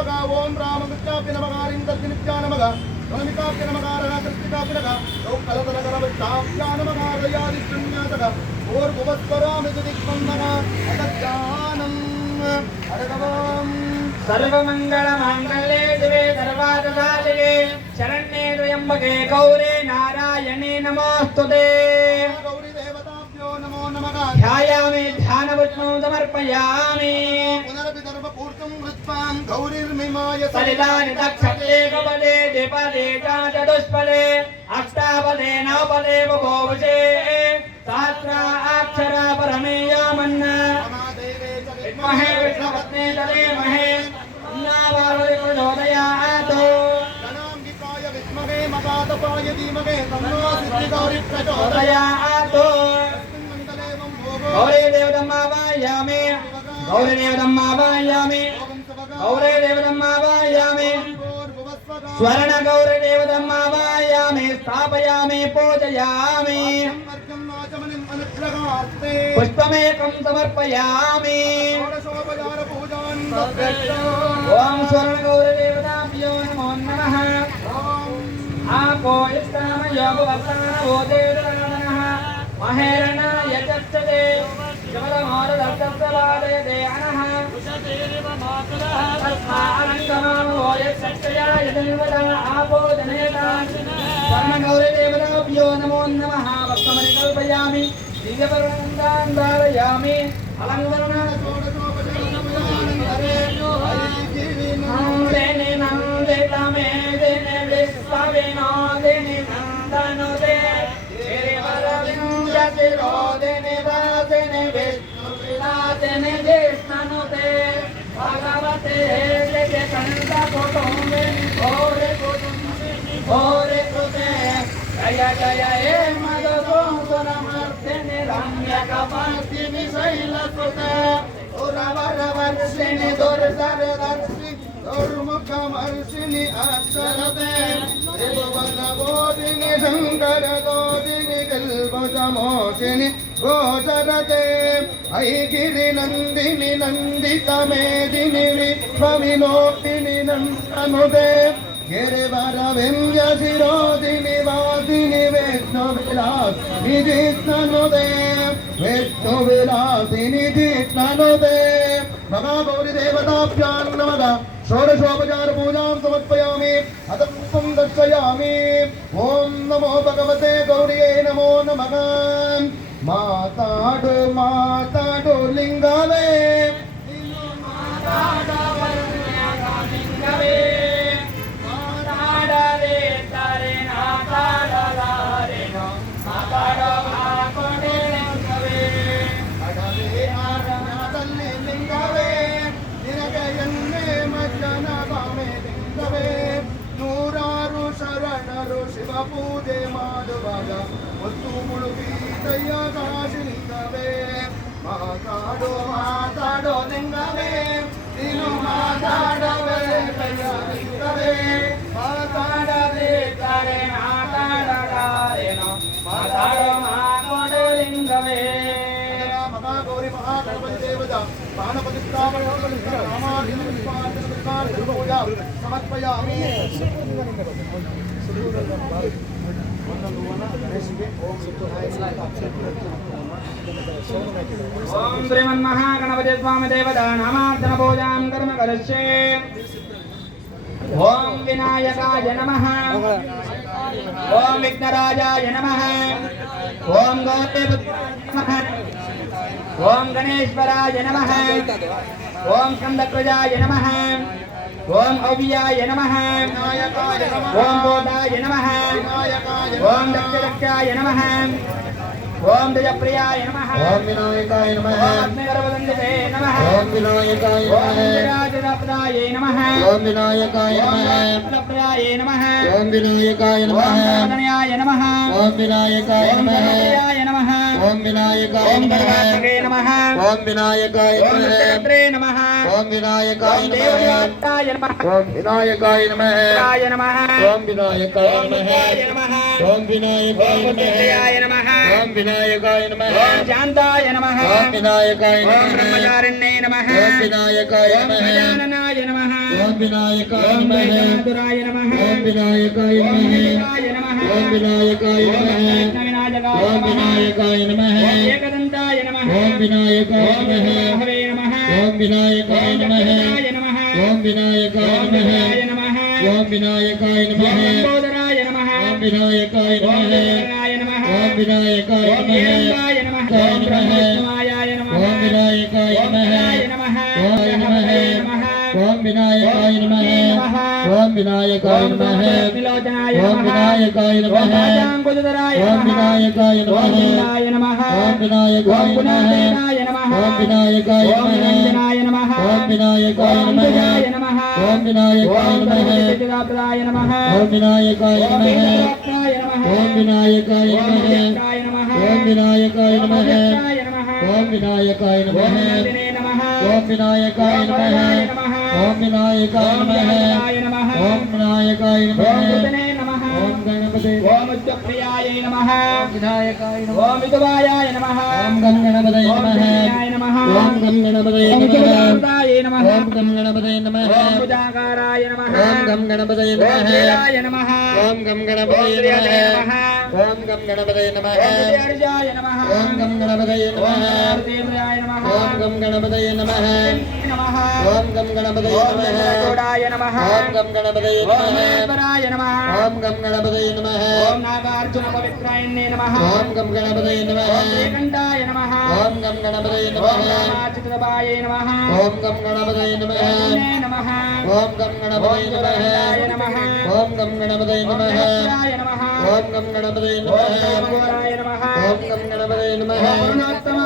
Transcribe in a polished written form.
नमः ओम रामकृष्णाय नमः हरिन्द्रनित्याय नमः नमिकाभ्य नमः कृष्णिकाभ्य नमः कलतरकरवृत्ताभ्या नमः दयादिशून्यातः ओर्भुवस्वरामिदिक्मन्दः अदज्ञानम् अरगवाम् सर्वमङ्गलमाङ्गल्ये शिवे सर्वार्थसाधिके शरण्ये त्र्यम्बके गौरे नारायणे नमोऽस्तुते। गौरी देवताभ्यो नमो नमः ध्यायामि ध्यानपुष्पं समर्पयामि पुनरपि सर्वपूर्तं वृत्तां गौरीर्मिमाय सलिलानि तक्षते कपदे द्विपदे च चतुष्पदे अष्टापदे नवपदे बभूवसे सहस्रा अक्षरा परमेयामन्ना विद्महे विष्णुपत्ने तदेमहे अन्नावावरे प्रचोदयात् गणाम्बिकाय विद्महे मकातपाय धीमहि तन्नो सिद्धिगौरी प्रचोदयात्। गौरी देवतमावायामि गौरी देवतमावायामि गौरी देवतमावायामि स्वर्ण गौरी देवतमावायामि स्थापयामि पूजयामि पुष्पमेकं समर्पयामि ओम स्वर्ण गौरी देवताभ्यो नमो नमः आपो इष्टाम योगवसानो देवतानः महेरण यजच्छते जगदमोरदर्शवादे देअनः कुशतेरिव मातुलः तस्मा अनन्तमामो यक्षया यदेवता आपो जनेता स्वर्ण गौरी देवताभ्यो नमो नमः वक्तमनि कल्पयामि दिव्यपर्वतान् धारयामि अलङ्करणं नन्दने नन्दितमे दिने विश्वविनोदिनि नन्दनुते गिरिवरविन्दतिरोदिनि वासिनि विष्णुविलासिनि जिष्णनुते भगवते जगकन्दकुटुम्बिनि घोरे कृते जय जय हे मधुसूदनमर्दिनि रम्यकपर्दिनि शैलसुते उरवरवर्षिणि दुर्धरदर्शिनि दुर्मुखमर्षिणि अक्षरते त्रिभुवनबोधिनि शङ्करदोदिनि कल्पसमोषिणि गोचरते ऐगिरिनन्दिनि नन्दितमेदिनि विश्वविनोदिनि नन्दनुते गिरिवरविन्द्यशिरोदिनि वासिनि विष्णुविलासिनि जिष्णनुते विष्णुविलासिनि जिष्णनुते महागौरी देवताभ्यां नमः षोडशोपचार पूजां समर्पयामि अथ पुष्पं दर्शयामि ओम नमो भगवते गौर्यै नमो नमः माताडु माताडु लिंगवे ನೂರಾರು ಶರಣರು ಶಿವ ಪೂಜೆ ಮಾಡುವಾಗ ಒತ್ತು ಮುಳುಗಿ ಕೈಯ ಕಾಶಿನಿಂಗವೇ ಮಾತಾಡೋ ಮಾತಾಡೋ ಲಿಂಗವೇ ನೀನು ಮಾತಾಡವೇ ಕೈಯ ಲಿಂಗವೇ ಮಾತಾಡದೆ ತಾರೆ ಮಾತಾಡಲಾರೇನೋ ಮಾತಾಡೋ ಮಾತಾಡೋ ಲಿಂಗವೇ महागौरी महागणपति देवता पाणपति पूजा समर्पयामि ओम श्रीमन्महागणपति स्वामी देवता नामार्चन पूजां कर्म करिष्ये ओम विनायकाय नमः ओम विघ्नराजाय नमः ओम गौरीपुत्राय नमः ओम गणेश्वराय नमः ओम स्कंदध्वजाय नमः ओम अव्याय नमः ओम बोधाय नमः ओम दक्षदक्षाय नमः ओम द्विजप्रियाय नमः ओम विनायकाय नमः ओम अग्निगर्भवन्दिते नमः ओम विनायकाय ओम नमः विराजदाय नमः ओम विनायकाय नमः ओम नमः ओम विनायकाय नमः ओम प्रदन्याय नमः ओम विनायकाय नमः नमः ओम विनायकाय नमः ओम विनायकाय नमः ओम विनायकाय ओम नमः देवदेवताय नमः ओम विनायकाय नमः नमः ओम विनायकाय नमः ओम विनायकाय नमः ओम विनायकाय नमः ओम शांताय नमः ओम विनायकाय ओम नमः ब्रह्मचारिण्ये नमः ओम विनायकाय ओम नमः गजाननाय नमः ఓం వినాయకాయ ఓం నమః వైద్యనాథురాయ నమః ఓం వినాయకాయ ఓం నమః వినాయకాయ నమః ఓం వినాయకాయ ఓం నమః విఘ్నవినాయకాయ ఓం నమః వినాయకాయ నమః ఓం ఏకదంతాయ నమః ఓం వినాయకాయ ఓం నమః విఘ్నరాహవే నమః ఓం వినాయకాయ ఓం నమః జగన్నాథాయ నమః ఓం వినాయకాయ ఓం నమః విఘ్నాయ నమః ఓం వినాయకాయ ఓం నమః లంబోదరాయ నమః ఓం వినాయకాయ ఓం నమః విఘ్నరాయ నమః ఓం వినాయకాయ ఓం నమః ఏరంబాయ నమః ఓం బ్రహ్మవిష్ణువాయ నమః ఓం వినాయకాయ ఓం నమః విఘ్నాయ నమః ఓం గ్రహపతయే నమః ఓం వినాయకాయ నమః నమః ఓం వినాయకాయ ఓం నమః విలోచనాయ ఓం నమః వినాయకాయ ఓం నమః రాజాంకుశధరాయ ఓం నమః వినాయకాయ ఓం నమః వినాయ నమః ఓం వినాయకాయ ఓం నమః గుణాధీనాయ నమః ఓం వినాయకాయ ఓం నమః నిరంజనాయ నమః ఓం వినాయకాయ ఓం నమః అంబుజాయ నమః ఓం వినాయకాయ ఓం నమః సర్వసిద్ధిదాప్రదాయ నమః ఓం వినాయకాయ ఓం నమః వీరభద్రాయ నమః ఓం వినాయకాయ ఓం నమః విజయకాయ నమః ఓం వినాయకాయ ఓం నమః అజస్రాయ నమః ఓం వినాయకాయ ఓం నమః నందినే నమః ఓం వినాయకాయ ఓం నమః వరదాయ నమః ఓం వినాయకాయ ఓం నమః జగన్నాయ నమః ఓం వినాయకాయ ఓం నమః కృతనే నమః ఓం గణపతే ఓం ఉచ్చప్రియాయ నమః వినాయకాయ నమః ఓం విధువాయాయ నమః ఓం గం గణపతే ఓం నమః శక్తియాయ నమః ఓం గం గణపతే ఓం నమః సుభదాయ నమః ఓం గం గణపతే నమః ఓం భుజాకారాయ నమః ఓం గం గణపతే ఓం నమః శ్రీరాయ నమః ఓం గం ఓం గణపతే శ్రీహరే నమః నమః ఓం గం గణపతే నమః ఓం శ్రీహరిజాయ నమః ఓం గం గణపతే ఓం నమః దేవయాయ నమః ఓం గం గణపతే నమః నమః ఓం గం గణపతే ఓం నమః చంద్రచూడాయ నమః ఓం గం గణపతే ఓం నమః మహేశ్వరాయ నమః ఓం గం గణపతే నమః ఓం నాగార్జున పవిత్రాయణ్యే నమః ఓం గం గణపతే నమః ఓం శ్రీకంఠాయ నమః ఓం గం గణపతే ఓం నమః రామాచిత్రబాయే నమః ఓం గం గణపతే నమః ఓం నమః ఓం గం గణపతే ఓం నమః దుర్గాయ నమః ఓం గం గణపతే ఓం నమః సహస్రాయ నమః ఓం గం గణపతే ఓం నమః ఘోరాయ నమః ఓం గం గణపతే ఓం నమః పురుషోత్తమ